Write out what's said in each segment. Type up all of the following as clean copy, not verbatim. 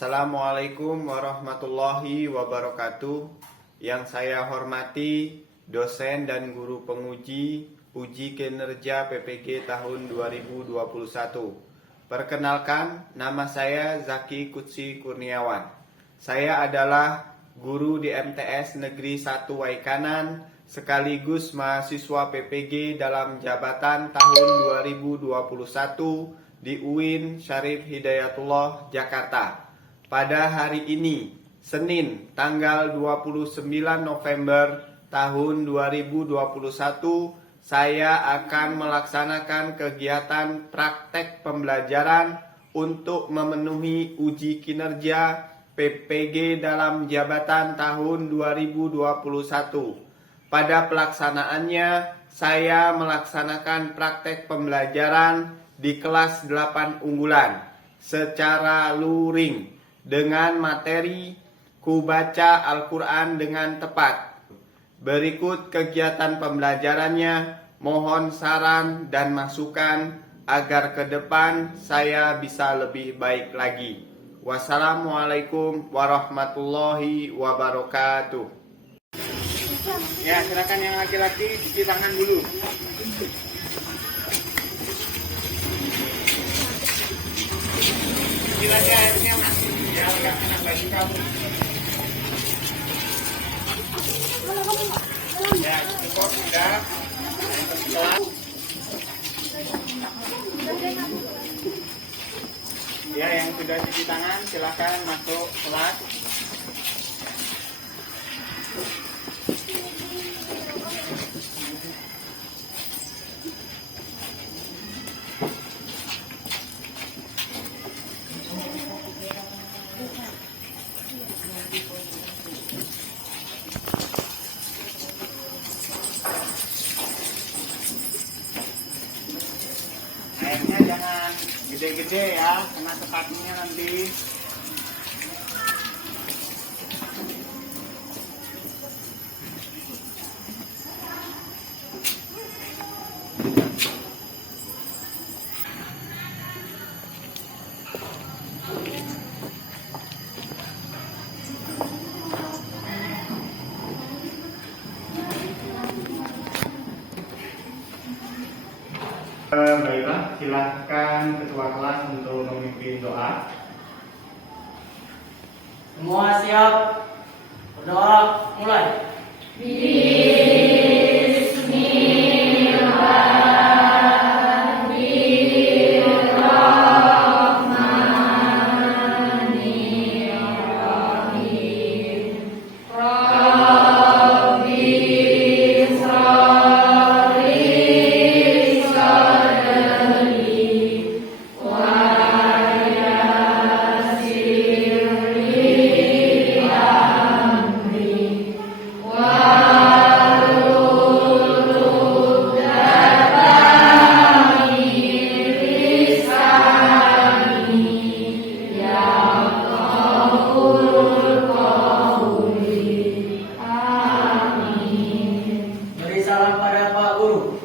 Assalamualaikum warahmatullahi wabarakatuh. Yang saya hormati dosen dan guru penguji uji kinerja PPG tahun 2021. Perkenalkan, nama saya Zaki Kutsi Kurniawan. Saya adalah guru di MTS Negeri 1 Waikanan sekaligus mahasiswa PPG dalam jabatan tahun 2021 di UIN Syarif Hidayatullah Jakarta. Pada hari ini, Senin, tanggal 29 November tahun 2021, saya akan melaksanakan kegiatan praktek pembelajaran untuk memenuhi uji kinerja PPG dalam jabatan tahun 2021. Pada pelaksanaannya, saya melaksanakan praktek pembelajaran di kelas 8 unggulan secara luring dengan materi Kubaca Al-Quran dengan tepat. Berikut kegiatan pembelajarannya, mohon saran dan masukan agar ke depan saya bisa lebih baik lagi. Wassalamualaikum warahmatullahi wabarakatuh. Ya, silakan yang laki-laki cuci tangan dulu. Cuci lagi airnya, Mas. Ya, agak enak bagi kamu. Ya, cukup sudah. Kelas. Ya, yang sudah cuci tangan silakan masuk kelas. Airnya jangan gede-gede ya, kena sepatunya nanti. Baiklah, silahkan ketua kelas untuk memimpin doa. Semua siap? Berdoa, mulai. Beri salam pada Pak Guru.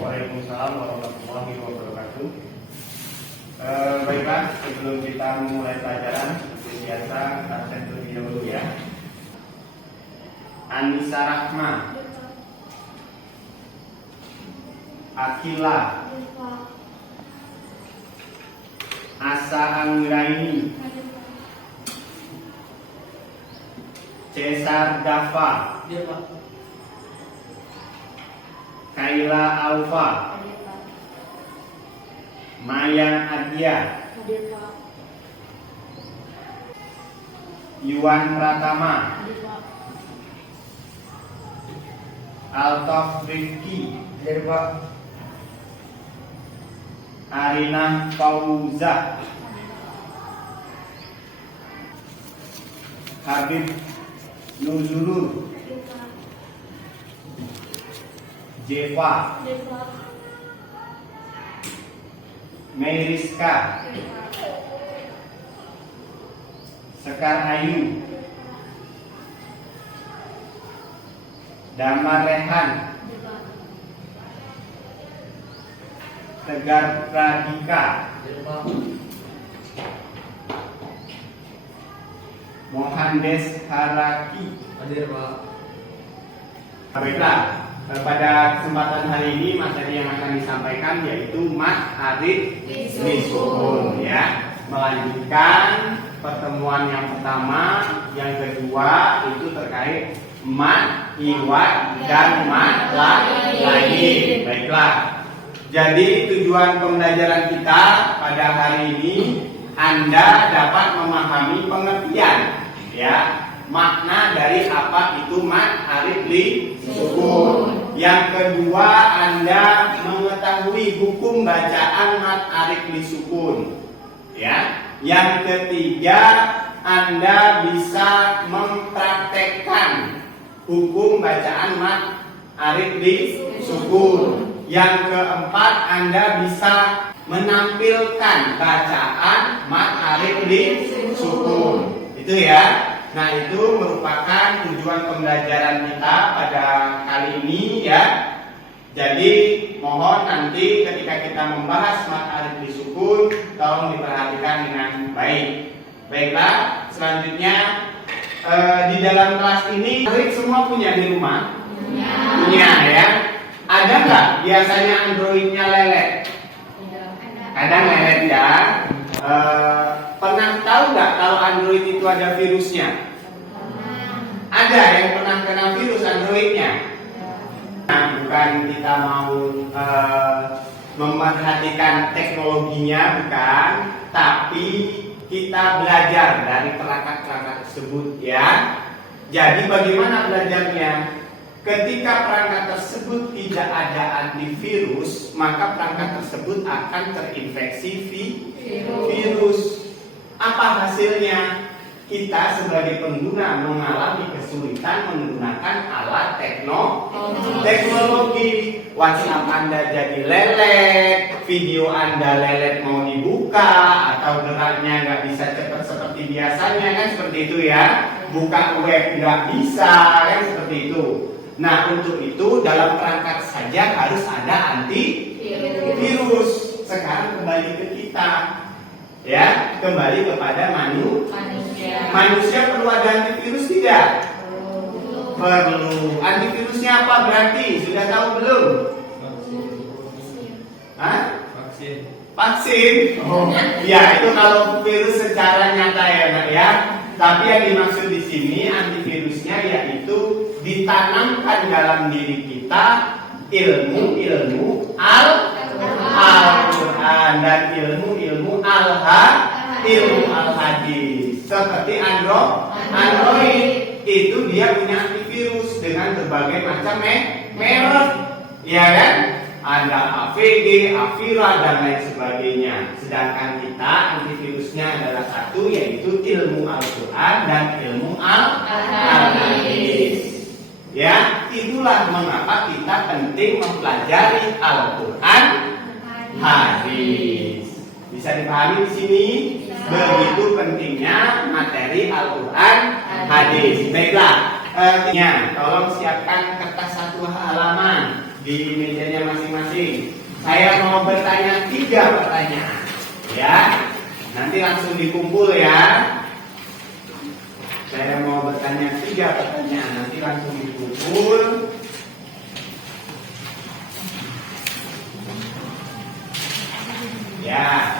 Waalaikumsalam warahmatullahi wabarakatuh. Baiklah, sebelum kita memulai pelajaran, seperti biasa absen terlebih dahulu ya. Anissa Rahma, Akila, Asa Anggraini, Cesar Dafa, Dia Pak. Kaila Alfa, Maya Adia, Yuan Pratama, Altof Rifki, Dia Pak. Arina Fauza, Habib Nuzulur, Jeva, Meriska, Sekar Ayu, Damar Rehan, Tegar Radika, Mohandes Haraki. Hadir Pak. Baiklah, pada kesempatan hari ini materi yang akan disampaikan yaitu mat arif lisukun, ya. Melanjutkan pertemuan yang pertama, yang kedua itu terkait mat iwat dan mat lain. Baiklah. Jadi tujuan pembelajaran kita pada hari ini Anda dapat memahami pengertian, ya, makna dari apa itu mat arif lisukun. Yang kedua, Anda mengetahui hukum bacaan mat arif lisukun, ya. Yang ketiga, Anda bisa mempraktekkan hukum bacaan mat arif lisukun. Yang keempat, Anda bisa menampilkan bacaan mat arif lisukun. Itu ya. Nah, itu merupakan tujuan pembelajaran kita pada kali ini, ya. Jadi mohon nanti ketika kita membahas mat arif lisukun, tolong diperhatikan dengan baik. Baiklah, selanjutnya di dalam kelas ini adik semua punya di rumah? Punya, ya. Ada nggak biasanya Androidnya lelet? Kadang lelet, ya. Pernah tahu nggak kalau Android itu ada virusnya? Ada yang pernah kena virus Androidnya? Nah, bukan kita mau memperhatikan teknologinya, bukan, tapi kita belajar dari perangkat-perangkat tersebut, ya. Jadi bagaimana belajarnya? Ketika perangkat tersebut tidak ada antivirus, maka perangkat tersebut akan terinfeksi virus. Apa hasilnya? Kita sebagai pengguna mengalami kesulitan menggunakan alat teknologi. WhatsApp Anda jadi lelet, video Anda lelet mau dibuka, atau geraknya nggak bisa cepat seperti biasanya, kan seperti itu, ya. Buka web nggak bisa, kan seperti itu. Nah, untuk itu dalam perangkat saja harus ada antivirus. Sekarang kembali ke kita, ya, kembali kepada manusia. Manusia perlu ada antivirus tidak? Perlu. Antivirusnya apa berarti? Sudah tahu belum? Vaksin. Oh, ya, itu kalau virus secara nyata, ya, Nak, ya. Tapi yang dimaksud di sini antivirusnya yaitu ditanamkan dalam diri kita ilmu Al-Quran dan ilmu Al-Hadis. Seperti Android itu dia punya antivirus dengan berbagai macam merek, ya kan? Ada AVG, Avira, dan lain sebagainya. Sedangkan kita antivirusnya adalah satu, yaitu ilmu Al-Quran dan ilmu Al-Hadis. Ya, itulah mengapa kita penting mempelajari Al-Quran Hadis. Bisa dipahami di sini? Begitu pentingnya materi Al-Quran Hadis. Baiklah, tolong siapkan kertas 1 halaman di mejanya masing-masing. Saya mau bertanya 3 pertanyaan, ya. Nanti langsung dikumpul, ya. Saya mau bertanya 3 pertanyaan, nanti langsung dikumpul. Ya.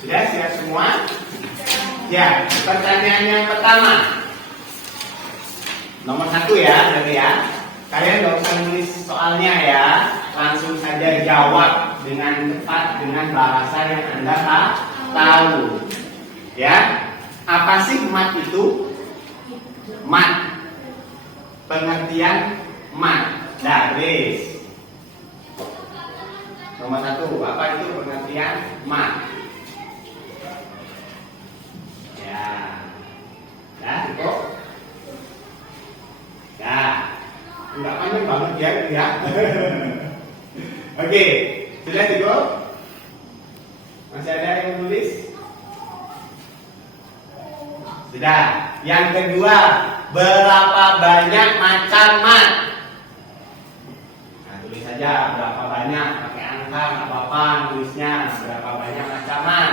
Sudah siap semua? Ya, pertanyaan yang pertama. Nomor 1, ya, berarti, ya. Kalian gak usah nulis soalnya, ya. Langsung saja jawab dengan tepat dengan bahasa yang Anda tahu. Ya. Apa sih mat itu? Mat. Pengertian mat. Garis. Nomor 1. pengertian mat. Ya. Ya, cukup. Ya. Enggak panjang banget ya, ya. Oke, sudah cukup? Masih ada yang menulis? Sudah. Yang kedua, berapa banyak macam mat? Nah, tulis saja berapa banyak, pakai angka nggak apa-apa, tulisnya berapa banyak macam mat.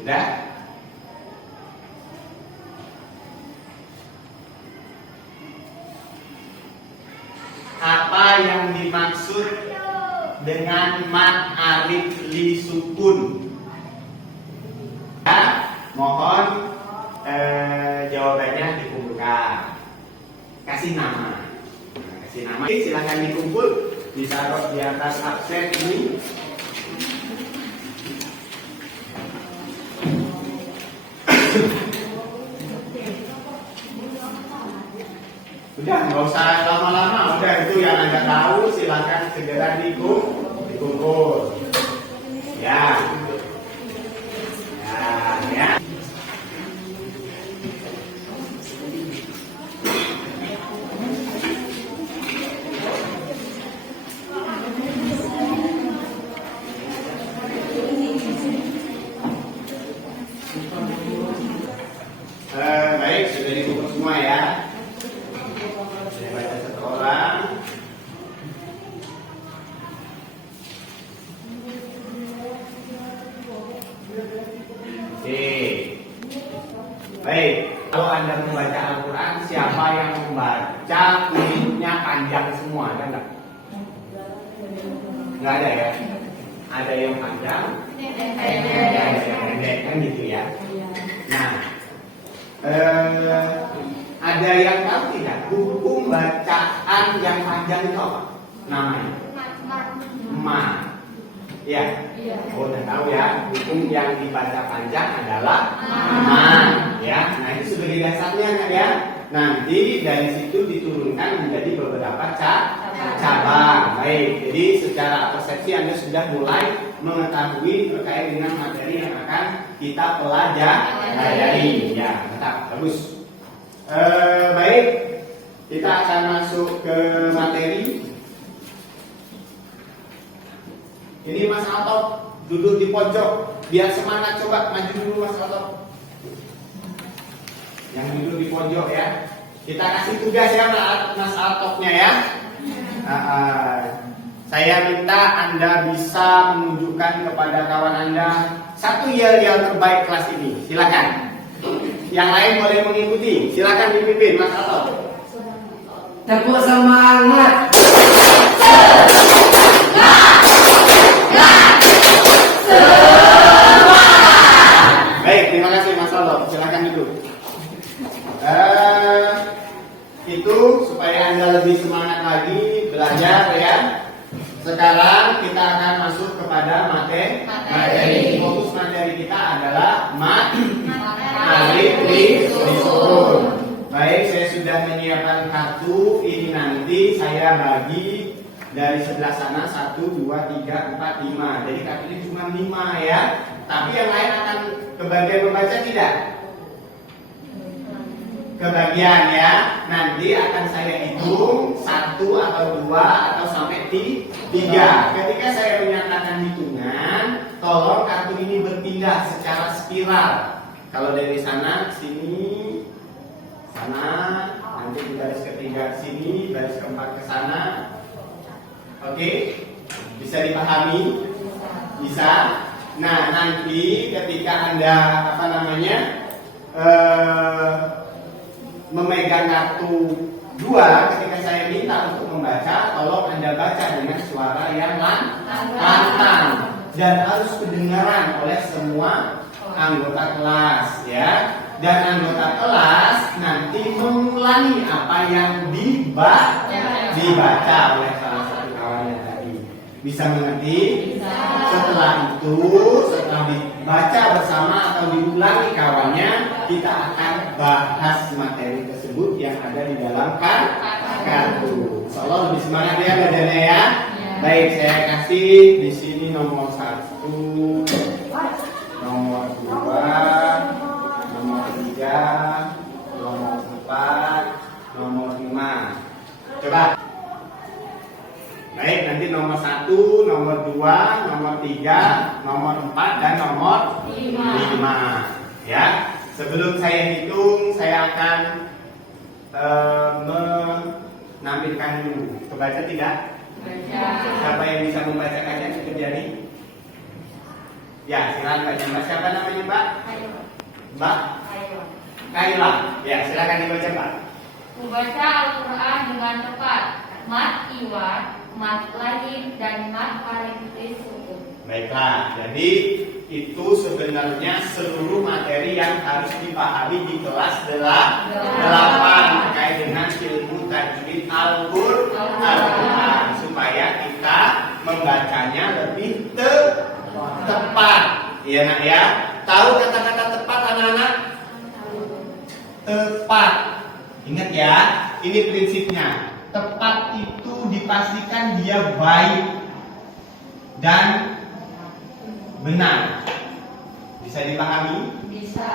Sudah? Apa yang dimaksud dengan mat alif li sukun? Ya, mohon jawabannya dikumpulkan. Kasih nama. Kasih nama. Silakan dikumpul, ditaruh di atas absen ini. Udah, nggak usah lama-lama. Udah, itu yang Anda tahu silakan segera dikumpul. Ya. Ya. Baik, sudah dikumpul semua ya. Saya baca satu orang. Oke. Baik, kalau Anda membaca Al-Quran, siapa yang membaca kulitnya panjang semua, ada nggak? Nggak ada ya? Ada yang panjang, ada yang pendek, kan gitu ya. Nah, ada yang tahu tidak hukum bacaan yang panjang itu apa namanya? Ma. Ya. Oh, udah tahu ya. Hukum yang dibaca panjang adalah ma. Ya. Nah, itu sebagai dasarnya kan ya. Nanti dari situ diturunkan menjadi beberapa cabang. Baik. Jadi secara persepsi Anda sudah mulai mengetahui terkait dengan materi yang akan kita pelajari. Ya, mantap, bagus. Baik, kita akan masuk ke materi. Ini Mas Alto duduk di pojok, biar semangat. Coba maju dulu Mas Alto. Yang duduk di pojok ya. Kita kasih tugas ya Mas Altoknya ya. Saya minta Anda bisa menunjukkan kepada kawan Anda satu yel-yel terbaik kelas ini. Silakan. Yang lain boleh mengikuti. Silakan dipimpin Mas Alto. Tepuk semangat. Baik, terima kasih Mas Alto. Silakan duduk. Itu supaya Anda lebih semangat lagi belajar ya. Sekarang kita akan masuk kepada materi. Fokus materi kita adalah mat alif li sukun. Baik, saya sudah menyiapkan kartu. Ini nanti saya bagi dari sebelah sana 1, 2, 3, 4, 5. Jadi kartunya cuma 5 ya. Tapi yang lain akan kebagian membaca tidak? Kebagian ya. Nanti akan saya hitung 1 atau 2 atau sampai 3. Ketika saya menyatakan hitungan, tolong kartu ini berpindah secara spiral. Kalau dari sana ke sini, sana, nanti di baris ketiga ke sini, baris keempat ke sana. Oke, bisa dipahami? Bisa. Nah, nanti ketika Anda memegang kartu 2, ketika saya minta untuk membaca, tolong Anda baca dengan suara yang lantang dan harus kedengaran oleh semua anggota kelas ya. Dan anggota kelas nanti mengulangi apa yang dibaca oleh salah satu kawannya tadi. Bisa mengerti? Bisa. Setelah itu, setelah dibaca bersama atau diulangi kawannya, kita akan bahas materi tersebut yang ada di dalam kartu. wabarakatuh. Insyaallah lebih semangat ya belajarnya ya. Baik, saya kasih di sini nomor 1, nomor 2, nomor 3, nomor 4, nomor 5. Coba. Baik, nanti nomor 1, nomor 2, nomor 3, nomor 4, dan nomor 5. Ya, sebelum saya hitung, saya akan menampilkan dulu. Kebaca tidak? Siapa yang bisa membacakannya cukup jari? Ya, silakan baca. Mbak, siapa namanya Mbak? Mbak? Kaila. Ya, silakan dibaca Mbak. Membaca Al-Quran dengan tepat, mat iwat, mat lazim, dan mat parenthesis sukun. Baiklah, jadi itu sebenarnya seluruh materi yang harus dipahami di kelas 8 terkait dengan ilmu tajwid Al-Quran supaya kita membacanya lebih tepat. Iya nak ya. Tahu kata-kata tepat anak-anak? Tepat. Ingat ya, ini prinsipnya. Tepat itu dipastikan dia baik dan benar. Bisa dipahami? Bisa.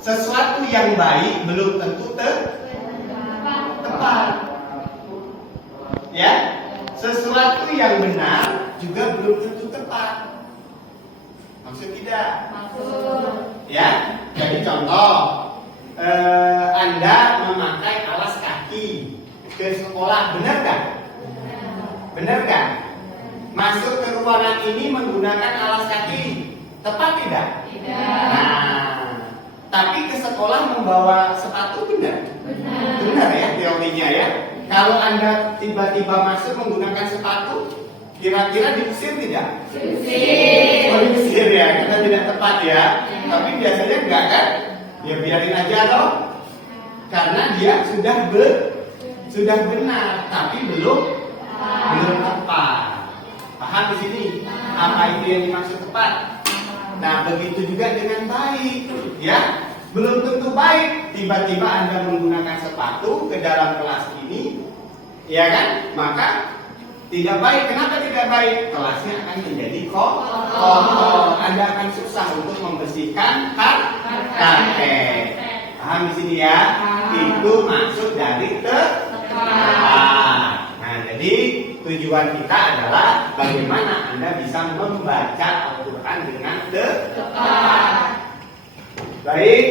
Sesuatu yang baik belum tentu tepat. Ya, sesuatu yang benar juga belum tentu tepat. Maksud tidak? Maksud. Ya, jadi contoh, Anda memakai alas kaki ke sekolah, benar kan? Benar kan? Masuk ke ruangan ini menggunakan alas kaki, tepat tidak? Tidak. Nah, tapi ke sekolah membawa sepatu benar? Benar ya teorinya ya. Kalau Anda tiba-tiba masuk menggunakan sepatu, kira-kira diusir tidak? Diusir. Oh, diusir ya, kita tidak tepat ya. Tapi biasanya enggak kan? Ya biarin aja loh. Karena dia sudah benar, tapi belum tepat. Paham di sini? Apa itu yang dimaksud tepat? Nah, begitu juga dengan baik, ya. Belum tentu baik. Tiba-tiba Anda menggunakan sepatu ke dalam kelas ini, ya kan? Maka tidak baik. Kenapa tidak baik? Kelasnya akan menjadi kotor. Anda akan susah untuk membersihkan karpet. Paham di sini ya? Itu maksud dari tepat. Nah, jadi tujuan kita adalah bagaimana Anda bisa membaca Al-Quran dengan tepat. Baik,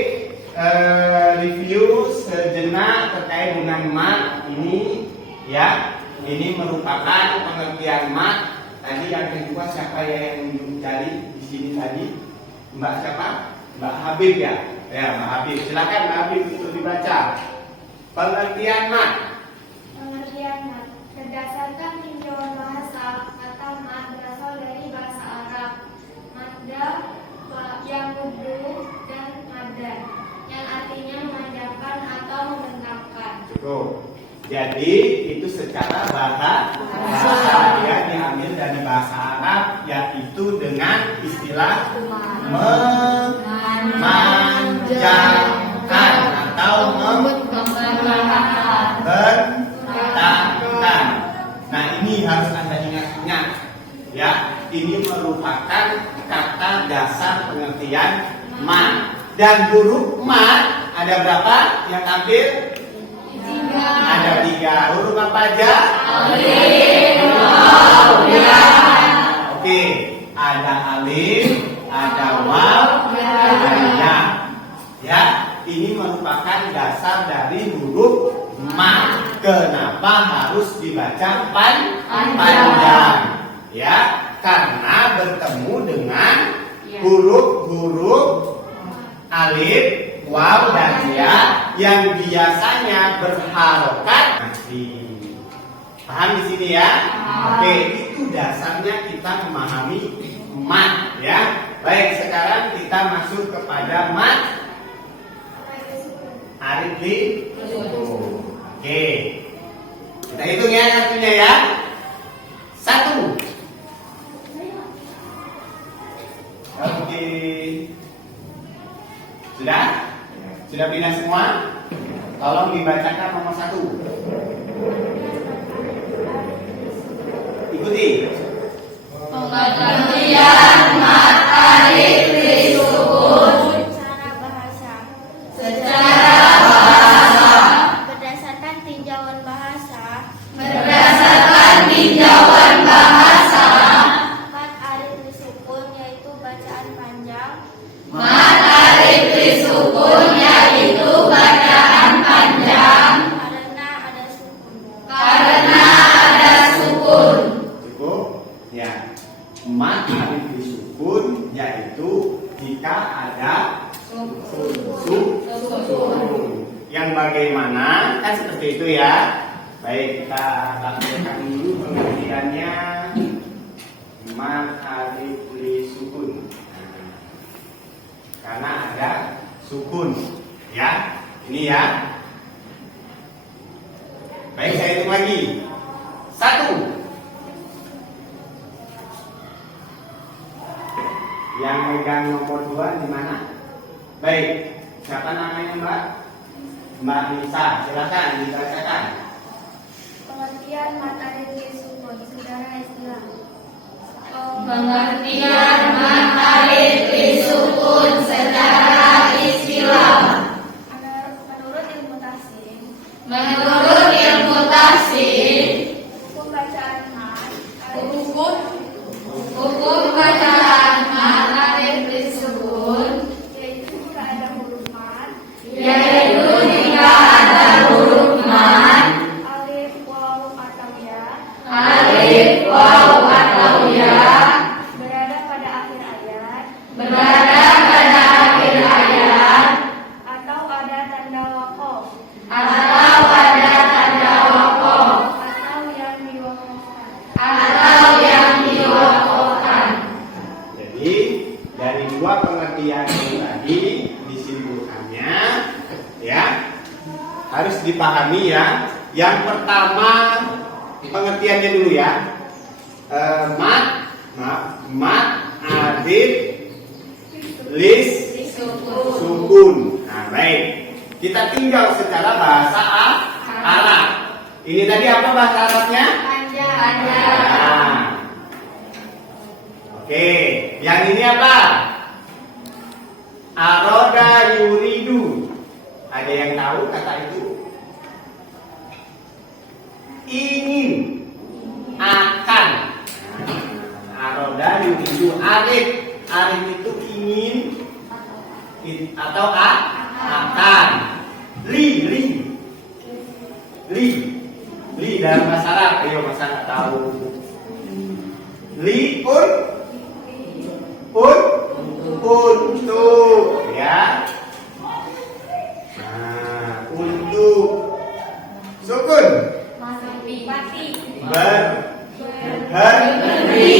review sejenak terkait dengan mat ini, ya. Ini merupakan pengertian mat. Tadi yang kedua siapa yang mencari di sini tadi? Mbak siapa? Mbak Habib ya. Ya, Mbak Habib. Silakan Mbak Habib untuk dibaca. Pengertian mat. Pengertian mat berdasarkan tinjauan bahasa, kata mat berasal dari bahasa Arab. Madda yang muddu dan madda yang artinya memanjangkan atau membentangkan. Cukup. Jadi itu secara bahasa dia diambil dari bahasa Arab, yaitu dengan istilah memanjangkan atau membentangkan. Nah, ini harus Anda ingat-ingat, ya. Ini merupakan kata dasar pengertian mat. Dan huruf mat ada berapa yang tampil? Ada 3. Huruf apa aja? Alif, waw, ya. Oke, ada alif, ada waw, ada ya. Ya, ini merupakan dasar dari huruf mat. Kenapa harus dibaca panjang? Ya, karena bertemu dengan huruf-huruf alif, waw, dan ya yang biasanya berharokat masih. Paham di sini ya? Oke, itu dasarnya kita memahami mat ya. Baik, sekarang kita masuk kepada mat alif li. Oke. Kita hitung ya kartunya ya. 1. Oke. Sudah? Sudah pindah semua? Tolong dibacakan nomor 1. Ikuti. Pengertian mat alif disukun Secara bahasa. secara bahasa Berdasarkan tinjauan bahasa, berdasarkan tinjauan bahasa mat alif disukun yaitu bacaan panjang mat alif disukun yaitu bacaan panjang karena ada sukun. karena ada sukun. Cukup? Ya. Mat alif disukun yaitu jika ada sukun. Yang bagaimana? Kan seperti itu ya. Baik, kita lakukan dulu pengertiannya. Mat alif disukun. Karena ada sukun. Ya. Ini ya. Baik, saya hitung lagi. 1. Yang megang nomor 2 di mana? Baik, siapa namanya Mbak? Mbak Nisa, silakan dibacakan. Pengertian mat alif disukun secara istilah. Pengertian mat alif disukun secara istilah. Menurut ilmu tahsin, Menurut ilmu tahsin, hukum bacaan mat hukum bacaan mat alif disukun yaitu jika ada huruf mat, yaitu jika ada huruf mat, alif, waw atau ya alif, waw atau ya berada pada akhir ayat berada pada akhir ayat atau ada tanda wakof atau ada tanda waqaf atau yang diwakafkan. atau yang diwakafkan. Jadi dari dua pengertian ini tadi disimpulkannya ya harus dipahami ya. Yang pertama pengertiannya dulu ya. Mat alif sukun. Nah, baik. Kita tinggal secara bahasa Arab. Ini tadi apa bahasa Arabnya? Panjang. Nah. Oke, yang ini apa? Aroda yuridu. Ada yang tahu kata itu? Ingin, akan. Aroda yuridu. Arif itu ingin atau akan. Li dalam bahasa Arab. Ayo masa nggak tahu? Li untuk ya. Nah, untuk sukun berhenti.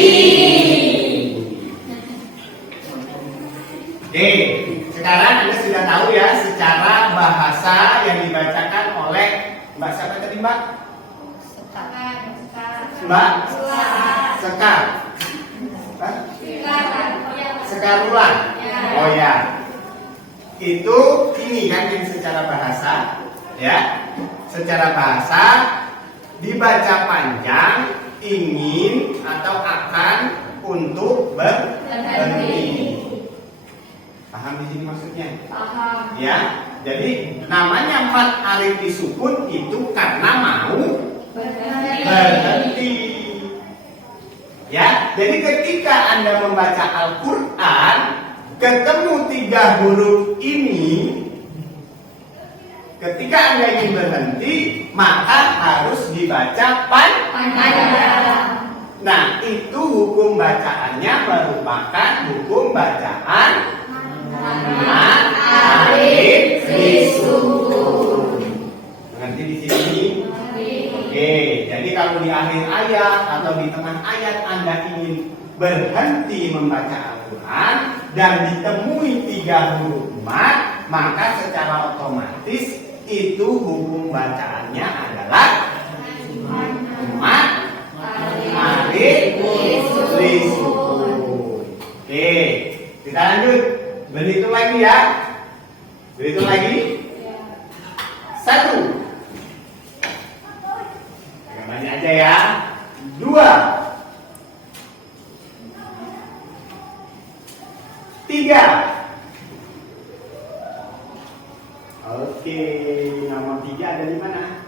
Oke, sekarang Anda sudah tahu ya secara bahasa yang dibacakan oleh Mbak siapa tadi Mbak? Mbak Sekar. Sekarulan. Oh ya. Itu ini kan yang secara bahasa ya. Secara bahasa dibaca panjang, ingin atau akan, untuk berhenti. Paham di sini maksudnya? Paham. Ya. Jadi namanya mat alif disukun itu karena mau berhenti. Ya, jadi ketika Anda membaca Al-Quran, ketemu 3 huruf ini, ketika Anda ingin berhenti, maka harus dibaca panjang. Nah, itu hukum bacaannya merupakan hukum bacaan mat alif disukun. Mengerti di sini? Oke, jadi kalau di akhir ayat atau di tengah ayat Anda ingin berhenti membaca Al-Quran dan ditemui 3 huruf mat, maka secara otomatis itu hukum bacaannya adalah mat alif disukun. Oke, kita lanjut. Berhitung lagi ya. Berhitung lagi. 1. Banyak aja ya. 2. dari mana?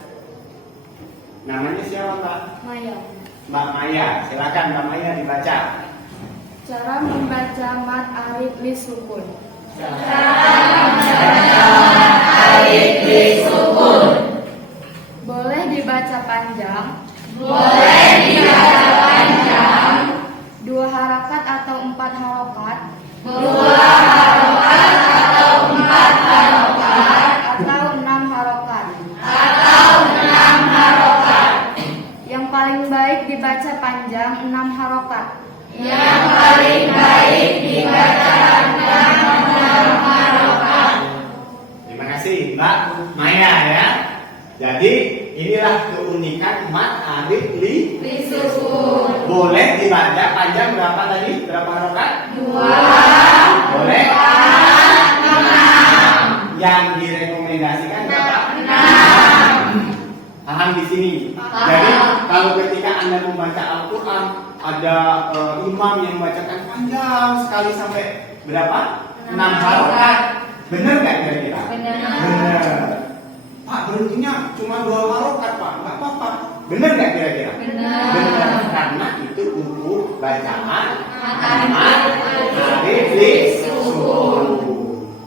Namanya siapa, Mbak? Maya. Mbak Maya. Silakan Mbak Maya dibaca. Cara membaca mat alif li sukun. Boleh dibaca panjang. Dua harakat atau 4 harokat. Atau 6 harokat. Yang paling baik dibaca panjang 6 harokat. Terima kasih Mbak Maya ya. Jadi inilah keunikan mat alif li sukun. Boleh dibaca panjang berapa tadi? Berapa harokat? 2. Boleh? 6. Yang direkomendasikan berapa? 6. Paham di sini. Jadi kalau ketika Anda membaca Al-Quran ada imam yang membacakan panjang sekali sampai berapa? 6 harokat. Benar nggak kira-kira? Benar. Pak, berhentinya cuma 2 harokat, Pak. Nggak apa-apa. Benar nggak kira-kira? Benar. Karena itu buku bacaan alif li sukun.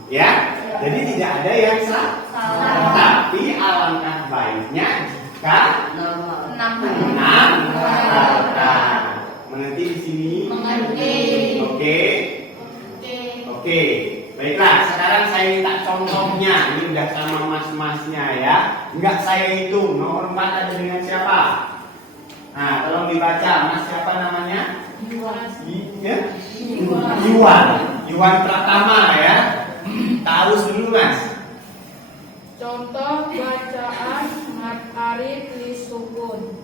Ya. Jadi tidak ada yang salah. Tapi alangkah baiknya jika 6 harokat. Mengerti di sini? Oke. Oke. Baiklah, sekarang saya minta contohnya. Ini udah sama mas-masnya ya. Enggak saya hitung. Nomor 4 ada dengan siapa? Nah, tolong dibaca. Mas siapa namanya? Iwan Pratama ya. Taurus dulu Mas. Contoh bacaan mat alif li sukun.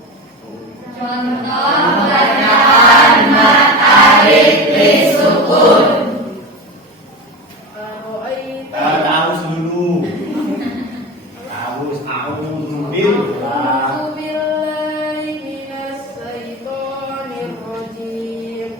Taurus dulu. Taurus auzubillah. A'udzubillahi minasyaitonir rajim.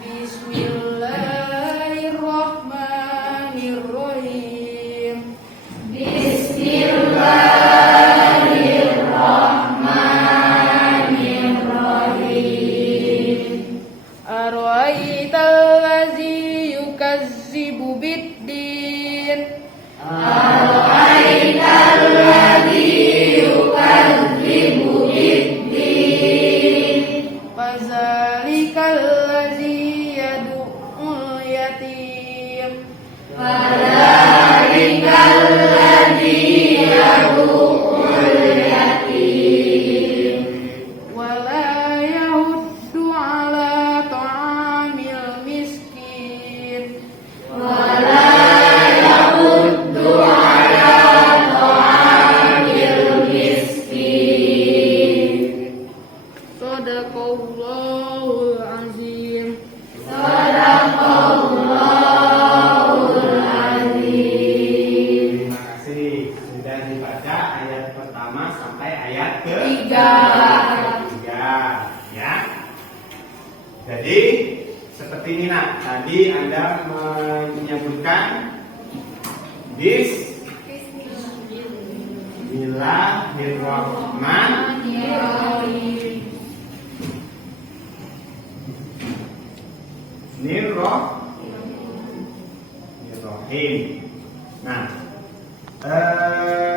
Bismillahirrahmanirrahim. Ara'aital ladzi yukazzibu biddin. Fazalikal ladzi yad'ul yatim. Wala yahuddu ala ta'amil miskin. Sadaqallahul azim. Terima kasih. Sudah dibaca ayat pertama sampai ayat ketiga. Ya. Jadi seperti ini nak. Tadi Anda menyebutkan Bismillahirrahmanirrahim. Nah,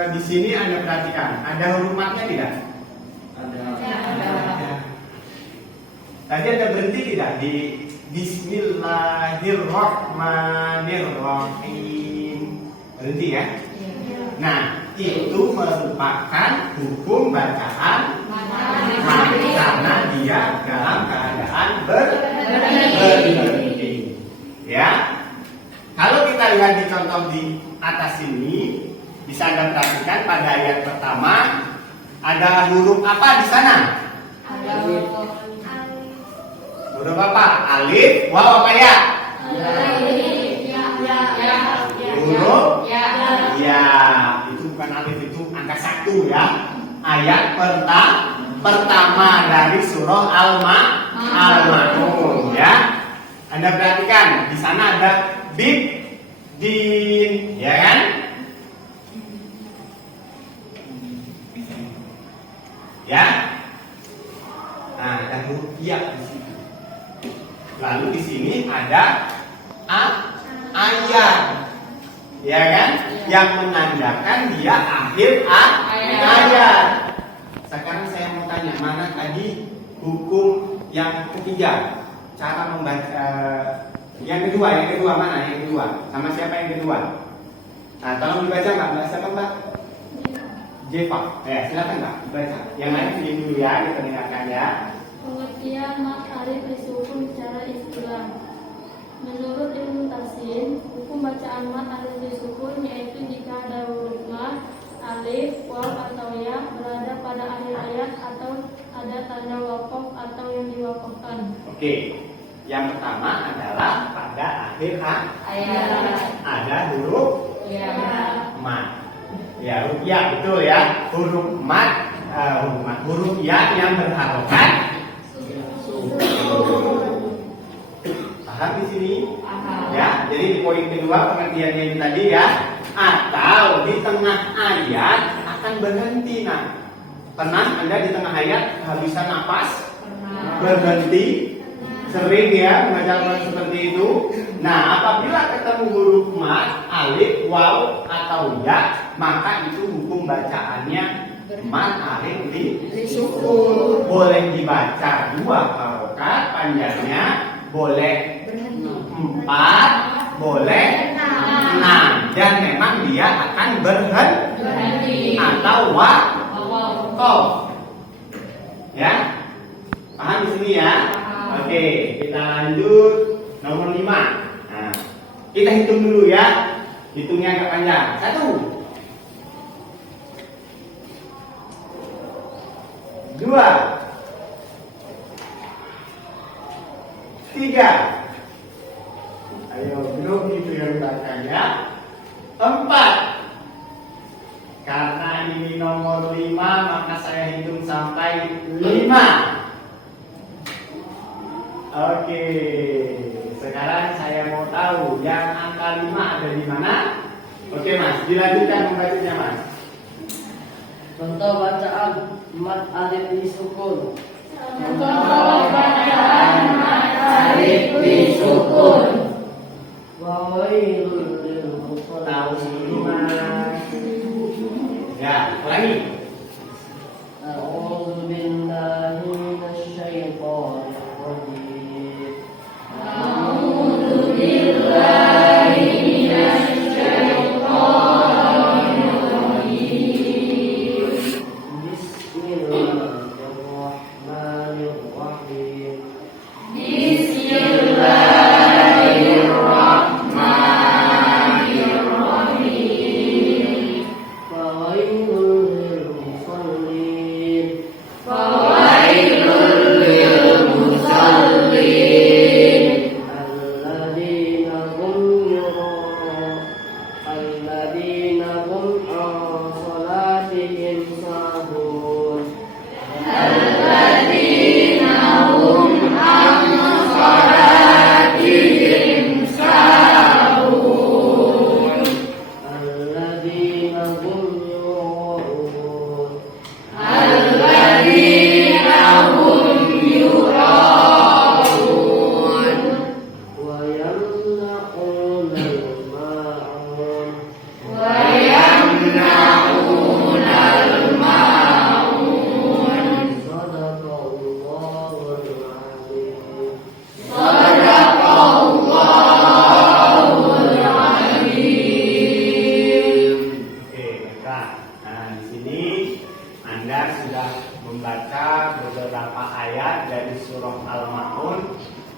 di sini Anda perhatikan, ada huruf matnya tidak? Ada. Tadi ada berhenti tidak di Bismillahirrahmanirrahim? Berhenti ya? Nah, itu merupakan hukum bacaan karena dia dalam keadaan berhenti. Ya. Kalau kita lihat di contoh di atas ini, bisa Anda perhatikan pada ayat pertama ada huruf apa di sana? Huruf apa? Alif, waw apa ya? Huruf ya. Itu bukan alif, itu angka 1 ya. Ayat pertama dari surah Al-Ma'un. Anda perhatikan di sana ada bib, din, ya kan? Ya. Nah, ada huruf ya di sini. Lalu di sini ada ayat, ya kan? Yang menandakan dia akhir ayat. Sekarang saya mau tanya, mana tadi hukum yang ketiga? Cara membaca yang kedua mana? Yang kedua sama siapa yang kedua? Nah, tolong dibaca Mbak. Siapa Mbak? Jeva. Silakan Mbak, dibaca. Yang lain ini dulu ya, diperdengarkan ya. Pengertian mat arif disukun secara istilah. Menurut ilmu tafsir, hukum bacaan mat arif disukun yaitu jika ada huruf mat, alif, waw atau ya berada pada akhir ayat atau ada tanda wakaf atau yang diwakafkan. Oke. Yang pertama adalah pada akhir Ayat. ada huruf Ya. mat. Ya, huruf ya betul ya. Huruf mat, huruf ya yang berharokat. Paham di sini? Ya, jadi di poin kedua pengertiannya ini tadi ya. Atau di tengah ayat akan berhenti. Nah, pernah Anda di tengah ayat kehabisan napas? Berhenti? Sering ya mengajarkan seperti itu. Nah, apabila ketemu huruf mat, alif, waw atau ya, maka itu hukum bacaannya mat alif disukun. Boleh dibaca 2 harokat panjangnya, boleh 4, boleh 6, dan memang dia akan berhenti atau wakaf. Ya, paham di sini ya? Oke, kita lanjut nomor 5. Nah, kita hitung dulu ya. Hitungnya agak panjang. 1, 2, 3. Ayo, belum itu yang belakang ya. 4. Karena ini nomor 5, maka saya hitung sampai 5. Oke, sekarang saya mau tahu yang angka 5 ada di mana? Oke Mas, dilanjutkan membacanya Mas. Contoh bacaan mat alif disukun. Contoh bacaan mat alif disukun. Wawailul lil mushallin. Tahu dulu Mas. Ya, ulangi. A'udzu billahi minasyaitonir rajim. A'udzu billahi minasyaitonir rajim. Bismillahirrahmanirrahim. Bismillahirrahmanirrahim. Fawailul lil musallin. Fawailul lil musallin. Alladzina hum an salatihim sahun. Alladzina hum an salatihim sahun. Alladzina hum yura'un. Alladzina hum yura'un. Wa yamna'unal ma'un. Wa yamna'unal ma'un. Sadaqallahul azim. Sadaqallahul azim. Oke, baiklah. Nah, di sini Anda sudah membaca beberapa ayat dari surah Al-Ma'un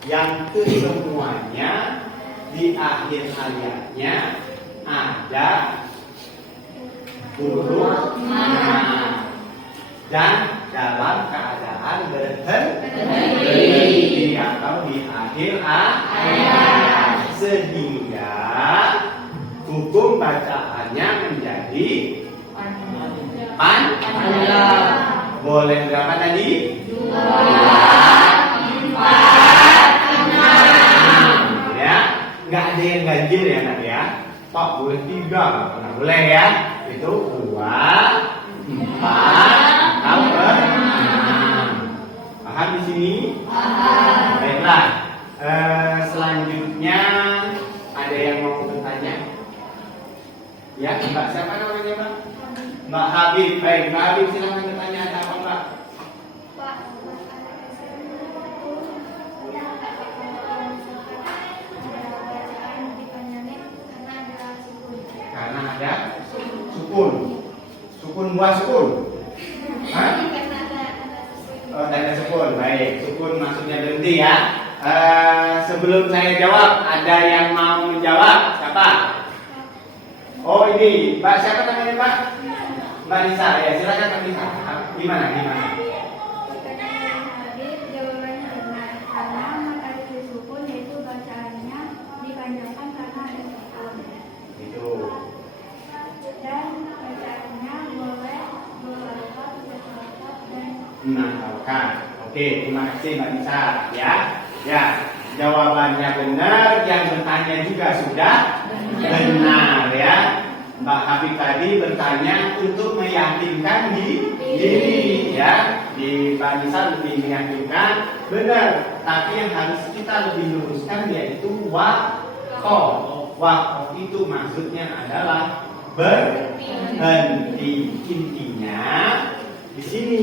yang kesemuanya di akhir ayatnya ada huruf mat dan dalam keadaan berhenti atau di akhir ayat, sehingga hukum bacaannya menjadi panjang. Boleh berapa tadi? 2, 4, 6. ada yang ganjil ya nak ya. Pak boleh 3, nah, boleh ya. Itu 2, 4 atau 6. Paham di sini? Paham. Baiklah. Selanjutnya ada yang mau bertanya? Ya, Mbak siapa namanya Mbak? Mbak Habib. Baik, Mbak Habib silakan bertanya, ada apa Mbak? Pak, Karena ada sukun. Sukun buah sukun. Hah? Oh, tanda sukun. Baik, sukun maksudnya berhenti ya. Sebelum saya jawab, ada yang mau menjawab? Siapa? Oh ini, Mbak siapa namanya Mbak? Mbak Nisa, ya silakan Mbak Nisa. Gimana? Jawabannya benar karena matahari disukun yaitu bacaannya dipanjangkan karena ada sukun Itu. dan bacaannya boleh berharakat, berharakat dan Menangkalkan. Oke, terima kasih Mbak Nisa. Ya, jawabannya benar. Yang bertanya juga sudah benar ya. Mbak Habib tadi bertanya untuk meyakinkan diri ya. Di Mbak Nisa lebih meyakinkan benar. Tapi yang harus kita lebih luruskan yaitu waqaf. Waqaf itu maksudnya adalah berhenti. Intinya di sini.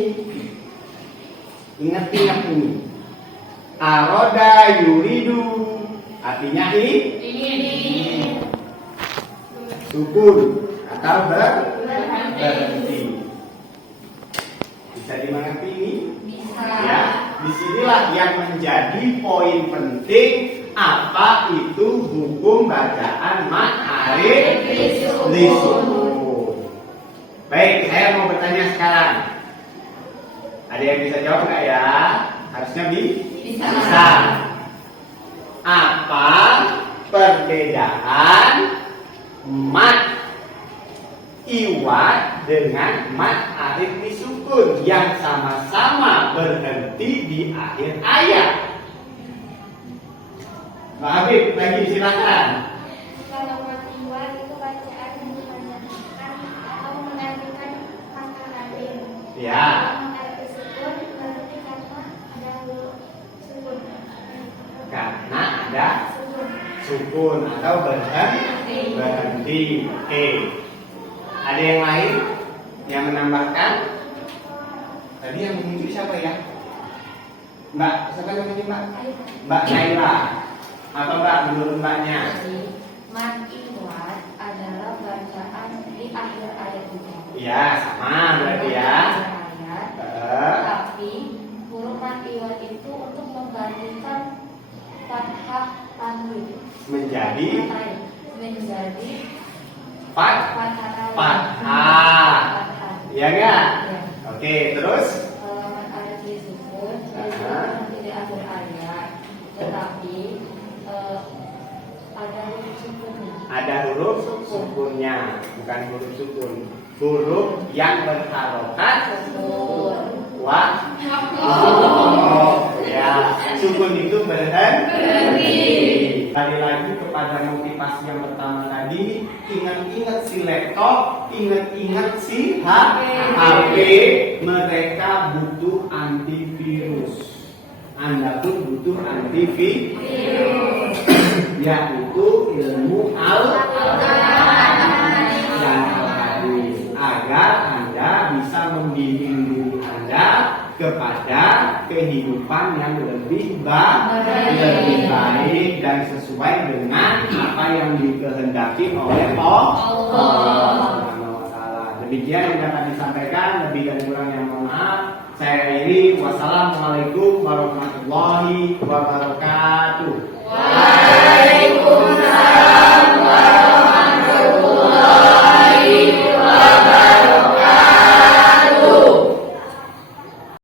Ingat ini. Aroda yuridu artinya ingin. Sukun atau berhenti. Bisa dimengerti ini? Bisa. Ya, disinilah yang menjadi poin penting apa itu hukum bacaan mat arif lisukun. Baik, saya mau bertanya sekarang. Ada yang bisa jawab nggak ya? Harusnya bisa. Apa perbedaan mat iwad dengan mat arif disukun yang sama-sama berhenti di akhir ayat? Mbak Habib, lagi silakan. Kalau matiwa itu bacaan yang dipanjangkan atau menggantikan kata lain. Ya. Kalau ada sukun berarti karena ada huruf sukun. Karena ada Sukun. sukun atau berhenti. Oke. Ada yang lain yang menambahkan? Tadi yang menunjuk siapa ya? Mbak, siapa namanya Mbak? Mbak Naila. Apa Mbak menurut Mbaknya? Jadi, mat iwad adalah bacaan di akhir ayat itu. Iya, sama berarti ya. Ayat, Eh, tapi huruf mat iwad itu untuk menggantikan fathah tanwin menjadi fathah. fathah. Iya enggak? Ya. Oke, terus? Kalau mat alif disukun itu Aha. nanti di akhir ayat, tetapi ada huruf sukunnya. Ada huruf sukunnya, bukan huruf sukun. Huruf yang berharokat Oh, ya, sukun itu berhenti. Kembali lagi kepada motivasi yang pertama tadi, ingat-ingat si laptop, ingat-ingat si HP, mereka butuh antivirus. Anda pun butuh antivirus, yaitu ilmu Al-Quran dan Al-Hadis, agar Anda bisa membimbing diri Anda kepada kehidupan yang lebih baik dan sesuai dengan apa yang dikehendaki oleh Allah Subhanahu wa Ta'ala. Demikian yang dapat disampaikan, lebih dan kurangnya mohon maaf. Saya akhiri. Wassalamualaikum warahmatullahi wabarakatuh. Waalaikumsalam warahmatullahi wabarakatuh.